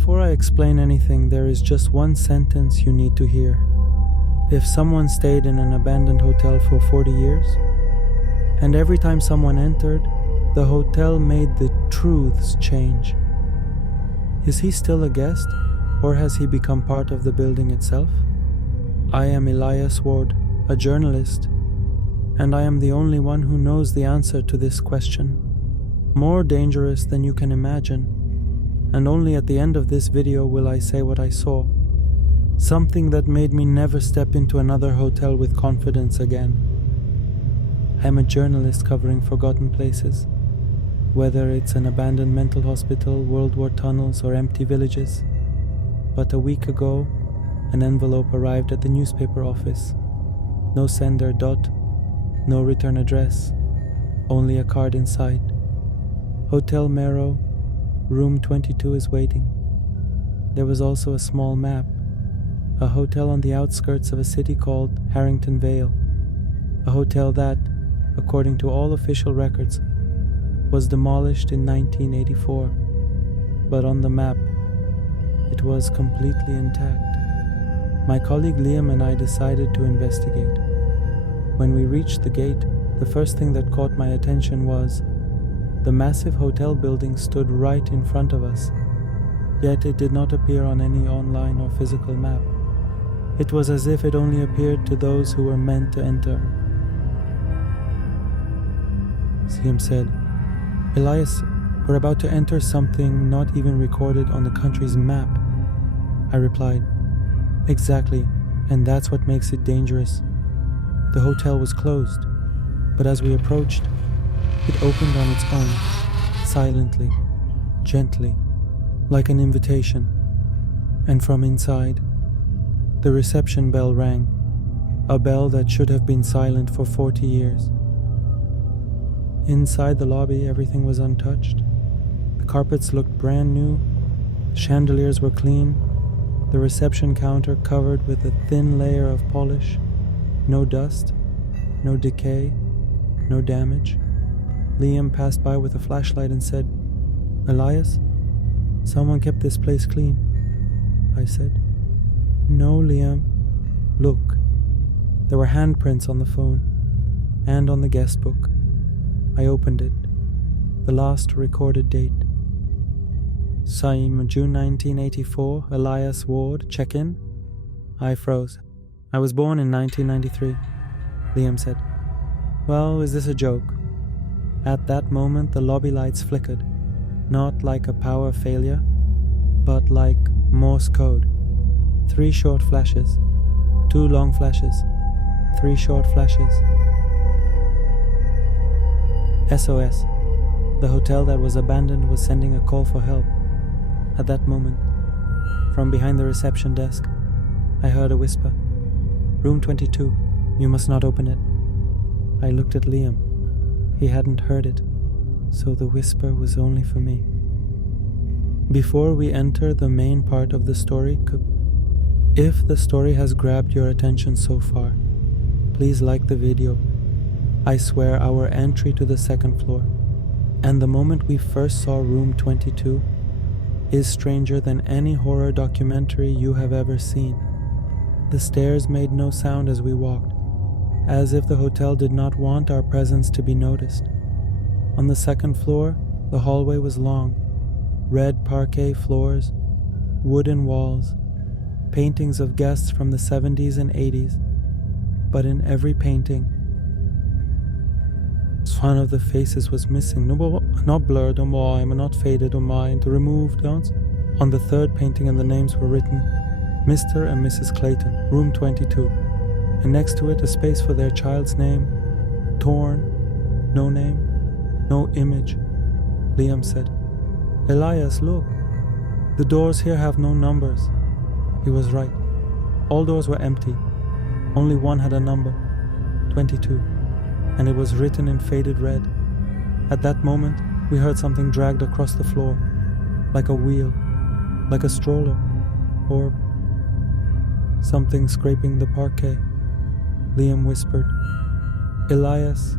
Before I explain anything, there is just one sentence you need to hear. If someone stayed in an abandoned hotel for 40 years, and every time someone entered, the hotel made the truths change, is he still a guest, or has he become part of the building itself? I am Elias Ward, a journalist, and I am the only one who knows the answer to this question. More dangerous than you can imagine, and only at the end of this video will I say what I saw. Something that made me never step into another hotel with confidence again. I am a journalist covering forgotten places, whether it's an abandoned mental hospital, World War tunnels, or empty villages. But a week ago, an envelope arrived at the newspaper office. No sender dot, no return address, only a card inside. Hotel Mero, room 22 is waiting. There was also a small map, a hotel on the outskirts of a city called Harrington Vale, a hotel that, according to all official records, was demolished in 1984, but on the map, it was completely intact. My colleague Liam and I decided to investigate. When we reached the gate, the first thing that caught my attention was the massive hotel building stood right in front of us, yet it did not appear on any online or physical map. It was as if it only appeared to those who were meant to enter. Liam said, "Elias, we're about to enter something not even recorded on the country's map." I replied, "Exactly, and that's what makes it dangerous." The hotel was closed, but as we approached, it opened on its own, silently, gently, like an invitation. And from inside, the reception bell rang, a bell that should have been silent for 40 years. Inside the lobby, everything was untouched. The carpets looked brand new, chandeliers were clean, the reception counter covered with a thin layer of polish, no dust, no decay, no damage. Liam passed by with a flashlight and said, "Elias, someone kept this place clean." I said, "No, Liam. Look." There were handprints on the phone and on the guest book. I opened it. The last recorded date. Same June 1984, Elias Ward, check-in. I froze. "I was born in 1993, Liam said. "Well, is this a joke?" At that moment, the lobby lights flickered, not like a power failure, but like Morse code. 3 short flashes, 2 long flashes, 3 short flashes. SOS. The hotel that was abandoned was sending a call for help. At that moment, from behind the reception desk, I heard a whisper. "Room 22, you must not open it." I looked at Liam. He hadn't heard it, so the whisper was only for me. Before we enter the main part of the story, if the story has grabbed your attention so far, please like the video. I swear our entry to the second floor, and the moment we first saw room 22, is stranger than any horror documentary you have ever seen. The stairs made no sound as we walked, as if the hotel did not want our presence to be noticed. On the second floor, the hallway was long, red parquet floors, wooden walls, paintings of guests from the 70s and 80s, but in every painting, one of the faces was missing, not blurred or mime, not faded or mind, removed. On the third painting, and the names were written, Mr. and Mrs. Clayton, room 22, and next to it a space for their child's name, torn, no name, no image. Liam said, "Elias, look, the doors here have no numbers." He was right. All doors were empty. Only one had a number, 22. And it was written in faded red. At that moment, we heard something dragged across the floor, like a wheel, like a stroller, or something scraping the parquet. Liam whispered, "Elias,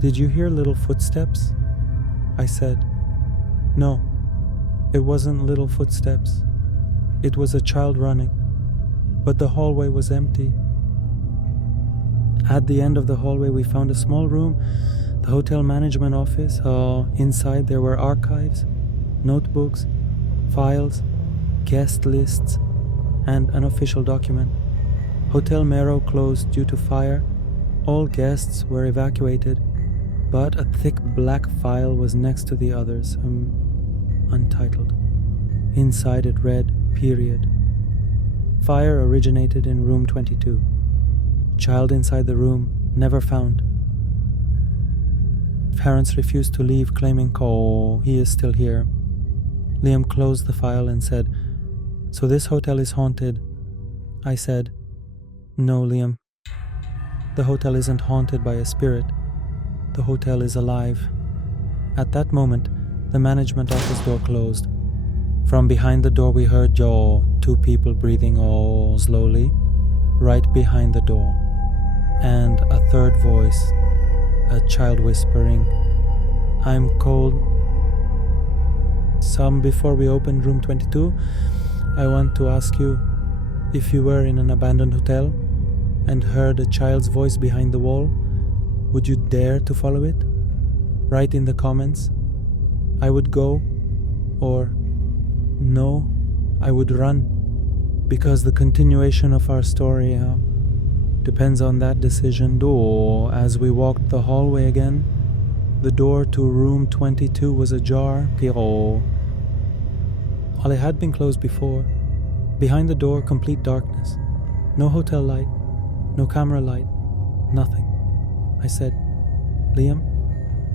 did you hear little footsteps?" I said, "No, it wasn't little footsteps. It was a child running, but the hallway was empty. At the end of the hallway, we found a small room, the hotel management office. Inside there were archives, notebooks, files, guest lists, and an official document. Hotel Mero closed due to fire. All guests were evacuated, but a thick black file was next to the others, untitled. Inside it read, period. Fire originated in room 22. Child inside the room, never found. Parents refused to leave, claiming, he is still here. Liam closed the file and said, "So this hotel is haunted." I said, "No, Liam. The hotel isn't haunted by a spirit. The hotel is alive." At that moment, the management office door closed. From behind the door we heard, two people breathing, slowly, right behind the door. And a third voice, a child whispering, "I'm cold." Before we opened room 22, I want to ask you, if you were in an abandoned hotel and heard a child's voice behind the wall, would you dare to follow it? Write in the comments. I would go, or no, I would run, because the continuation of our story depends on that decision. As we walked the hallway again, the door to room 22 was ajar. While it had been closed before, behind the door, complete darkness. No hotel light, no camera light, nothing. I said, "Liam,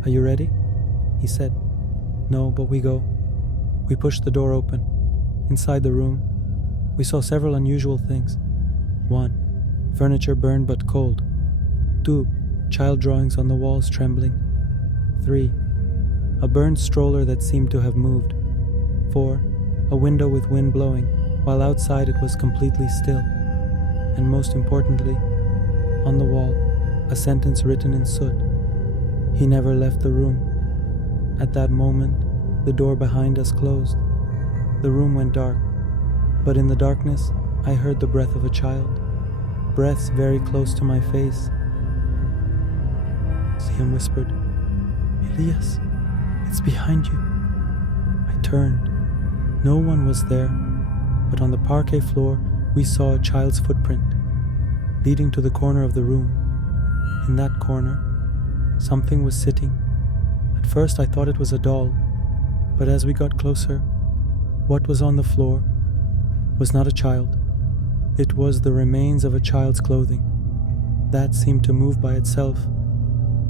are you ready?" He said, "No, but we go." We pushed the door open. Inside the room, we saw several unusual things. 1. Furniture burned but cold. 2. Child drawings on the walls trembling. 3. A burned stroller that seemed to have moved. 4. A window with wind blowing, while outside it was completely still. And most importantly, on the wall, a sentence written in soot. "He never left the room." At that moment, the door behind us closed. The room went dark, but in the darkness, I heard the breath of a child. Breaths very close to my face. Liam whispered, "Elias, it's behind you." I turned. No one was there, but on the parquet floor, we saw a child's footprint, leading to the corner of the room. In that corner, something was sitting. At first I thought it was a doll, but as we got closer, what was on the floor was not a child. It was the remains of a child's clothing. That seemed to move by itself.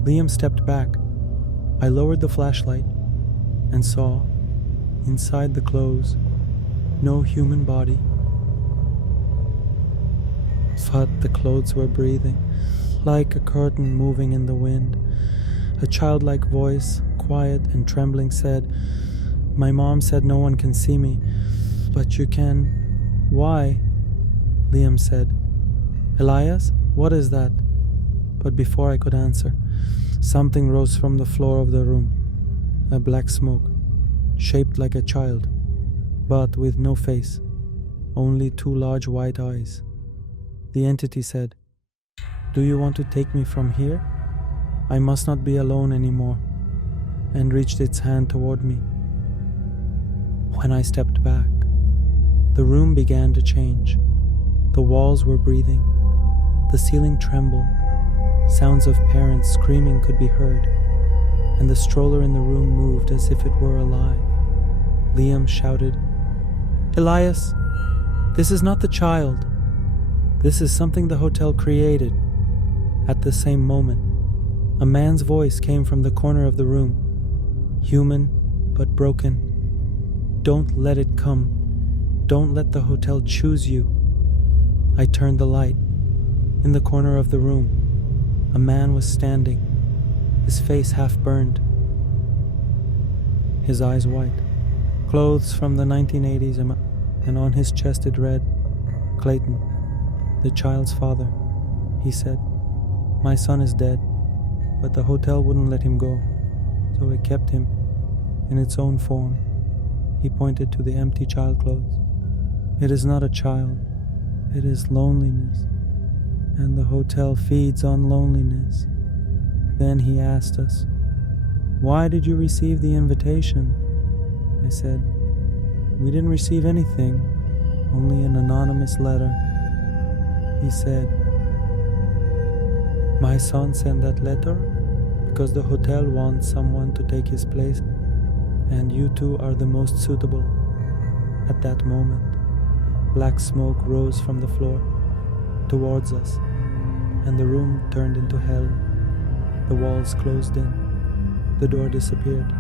Liam stepped back. I lowered the flashlight and saw, inside the clothes, no human body. But the clothes were breathing, like a curtain moving in the wind. A childlike voice, quiet and trembling, said, "My mom said no one can see me, but you can." "Why?" Liam said. "Elias, what is that?" But before I could answer, something rose from the floor of the room. A black smoke, shaped like a child, but with no face, only 2 large white eyes. The entity said, "Do you want to take me from here? I must not be alone anymore," and reached its hand toward me. When I stepped back, the room began to change. The walls were breathing. The ceiling trembled. Sounds of parents screaming could be heard, and the stroller in the room moved as if it were alive. Liam shouted, "Elias, this is not the child. This is something the hotel created." At the same moment, a man's voice came from the corner of the room, human but broken. "Don't let it come. Don't let the hotel choose you." I turned the light. In the corner of the room, a man was standing, his face half burned, his eyes white, clothes from the 1980s, and on his chest it read, "Clayton, the child's father." He said, "My son is dead, but the hotel wouldn't let him go, so it kept him in its own form." He pointed to the empty child clothes. It is not a child, it is loneliness, and the hotel feeds on loneliness. Then he asked us, "Why did you receive the invitation?" I said, "We didn't receive anything, only an anonymous letter." He said, "My son sent that letter because the hotel wants someone to take his place, and you two are the most suitable." At that moment, black smoke rose from the floor towards us, and the room turned into hell. The walls closed in, the door disappeared,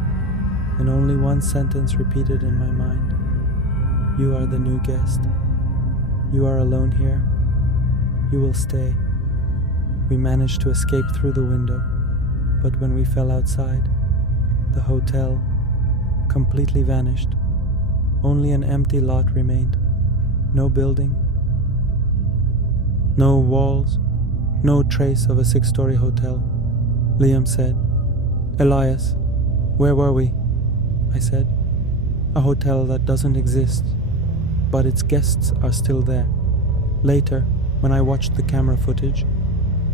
and only one sentence repeated in my mind: "You are the new guest. You are alone here. You will stay." We managed to escape through the window, but when we fell outside, the hotel completely vanished. Only an empty lot remained. No building, no walls, no trace of a 6-story hotel. Liam said, "Elias, where were we?" I said, "A hotel that doesn't exist, but its guests are still there." Later, when I watched the camera footage,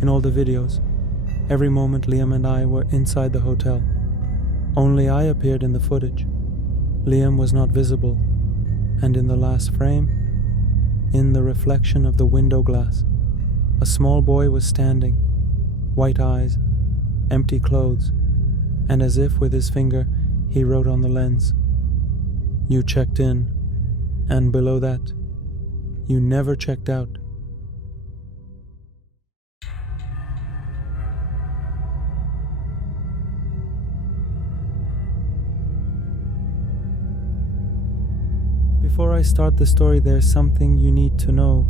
in all the videos, every moment Liam and I were inside the hotel. Only I appeared in the footage. Liam was not visible, and in the last frame, in the reflection of the window glass, a small boy was standing, white eyes, empty clothes, and as if with his finger he wrote on the lens, "You checked in," and below that, "You never checked out." Before I start the story, there's something you need to know.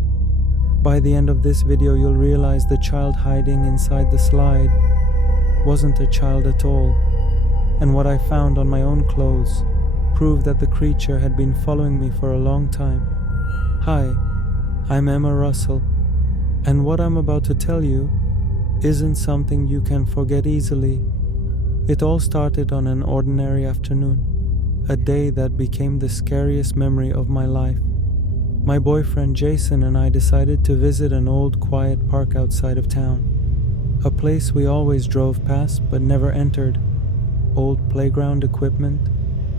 By the end of this video, you'll realize the child hiding inside the slide wasn't a child at all, and what I found on my own clothes proved that the creature had been following me for a long time. Hi, I'm Emma Russell, and what I'm about to tell you isn't something you can forget easily. It all started on an ordinary afternoon, a day that became the scariest memory of my life. My boyfriend Jason and I decided to visit an old quiet park outside of town, a place we always drove past but never entered. Old playground equipment,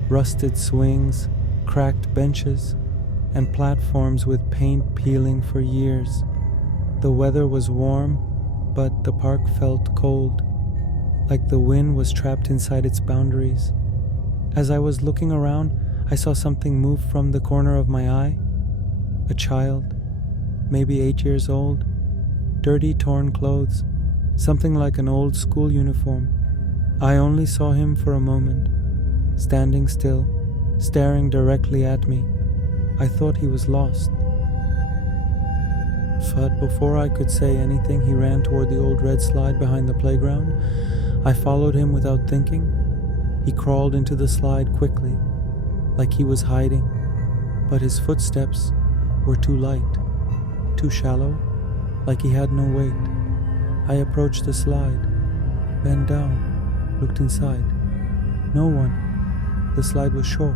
rusted swings, cracked benches, and platforms with paint peeling for years. The weather was warm, but the park felt cold, like the wind was trapped inside its boundaries. As I was looking around, I saw something move from the corner of my eye. A child, maybe 8 years old, dirty, torn clothes, something like an old school uniform. I only saw him for a moment, standing still, staring directly at me. I thought he was lost. But before I could say anything, he ran toward the old red slide behind the playground. I followed him without thinking. He crawled into the slide quickly, like he was hiding, but his footsteps were too light, too shallow, like he had no weight. I approached the slide, bent down, looked inside. No one. The slide was short,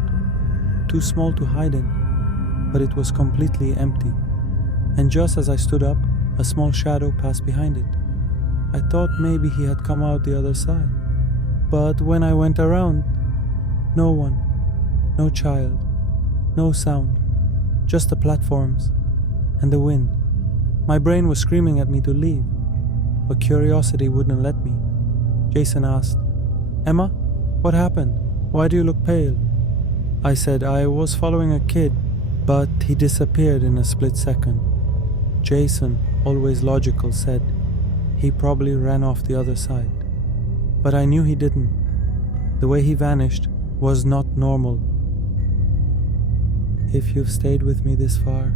too small to hide in, but it was completely empty. And just as I stood up, a small shadow passed behind it. I thought maybe he had come out the other side. But when I went around, no one, no child, no sound, just the platforms and the wind. My brain was screaming at me to leave, but curiosity wouldn't let me. Jason asked, "Emma, what happened? Why do you look pale?" I said I was following a kid, but he disappeared in a split second. Jason, always logical, said he probably ran off the other side. But I knew he didn't. The way he vanished was not normal. If you've stayed with me this far,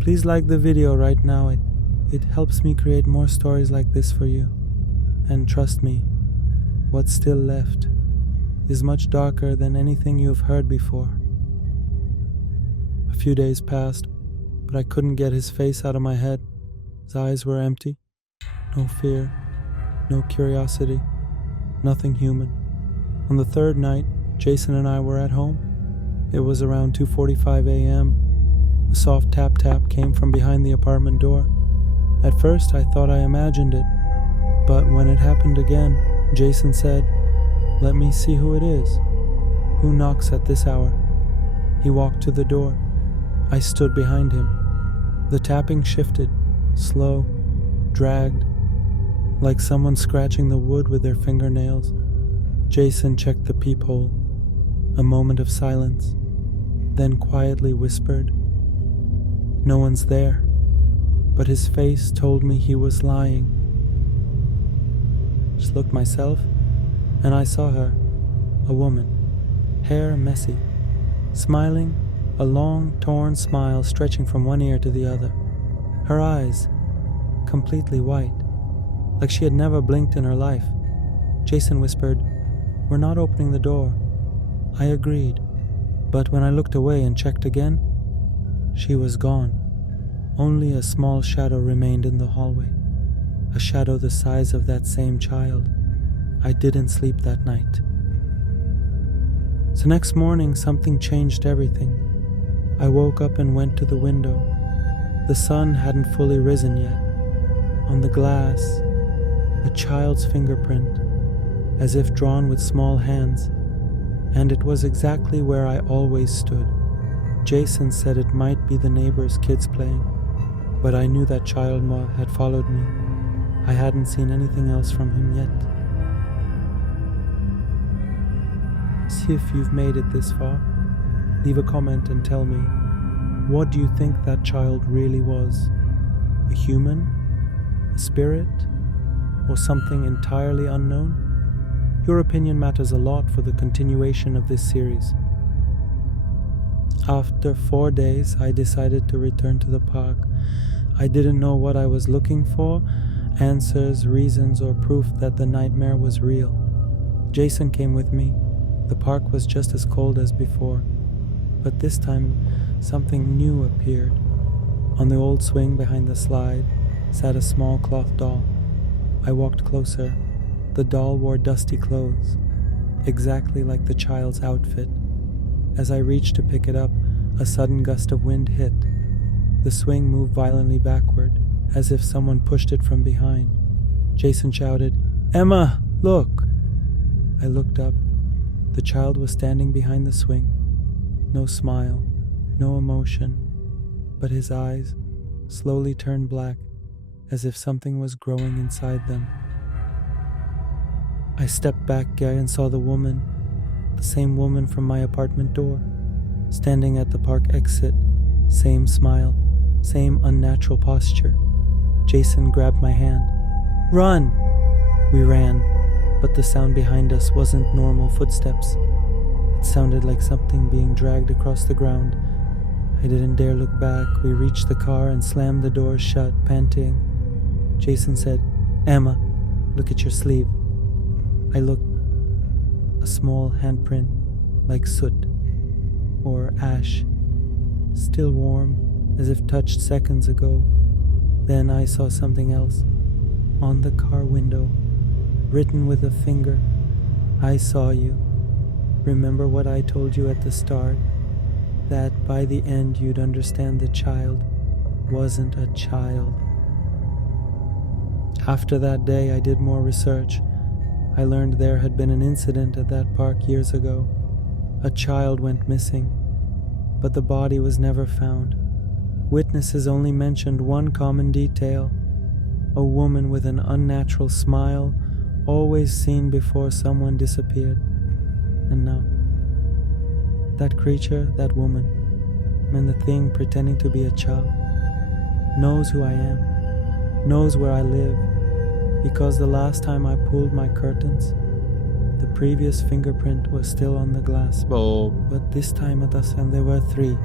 please like the video right now. It helps me create more stories like this for you. And trust me, what's still left is much darker than anything you've heard before. A few days passed, but I couldn't get his face out of my head. His eyes were empty. No fear, no curiosity, nothing human. On the third night, Jason and I were at home. It was around 2:45 a.m. A A soft tap tap came from behind the apartment door. At first, I thought I imagined it, but when it happened again, Jason said, "Let me see who it is. Who knocks at this hour?" He walked to the door. I stood behind him. The tapping shifted, slow, dragged, like someone scratching the wood with their fingernails. Jason checked the peephole. A moment of silence, then quietly whispered, "No one's there," but his face told me he was lying. Just looked myself, and I saw her, a woman, hair messy, smiling, a long, torn smile stretching from one ear to the other. Her eyes, completely white, like she had never blinked in her life. Jason whispered, "We're not opening the door." I agreed, but when I looked away and checked again, she was gone. Only a small shadow remained in the hallway, a shadow the size of that same child. I didn't sleep that night. So next morning, something changed everything. I woke up and went to the window. The sun hadn't fully risen yet. On the glass, a child's fingerprint, as if drawn with small hands, and it was exactly where I always stood. Jason said it might be the neighbor's kids playing, but I knew that child had followed me. I hadn't seen anything else from him yet. See if you've made it this far. Leave a comment and tell me, what do you think that child really was? A human? A spirit? Or something entirely unknown? Your opinion matters a lot for the continuation of this series. After 4 days, I decided to return to the park. I didn't know what I was looking for, answers, reasons, or proof that the nightmare was real. Jason came with me. The park was just as cold as before, but this time something new appeared. On the old swing behind the slide sat a small cloth doll. I walked closer. The doll wore dusty clothes, exactly like the child's outfit. As I reached to pick it up, a sudden gust of wind hit. The swing moved violently backward, as if someone pushed it from behind. Jason shouted, "Emma, look!" I looked up. The child was standing behind the swing. No smile, no emotion, but his eyes slowly turned black, as if something was growing inside them. I stepped back and saw the woman, the same woman from my apartment door, standing at the park exit. Same smile, same unnatural posture. Jason grabbed my hand. "Run!" We ran, but the sound behind us wasn't normal footsteps. It sounded like something being dragged across the ground. I didn't dare look back. We reached the car and slammed the door shut, panting. Jason said, "Emma, look at your sleeve." I looked. A small handprint, like soot or ash, still warm, as if touched seconds ago. Then I saw something else. On the car window, written with a finger, "I saw you. Remember what I told you at the start? That by the end you'd understand the child wasn't a child." After that day, I did more research. I learned there had been an incident at that park years ago. A child went missing, but the body was never found. Witnesses only mentioned one common detail: a woman with an unnatural smile, always seen before someone disappeared. And now, that creature, that woman, and the thing pretending to be a child, knows who I am, knows where I live, because the last time I pulled my curtains, the previous fingerprint was still on the glass. But this time, and there were 3.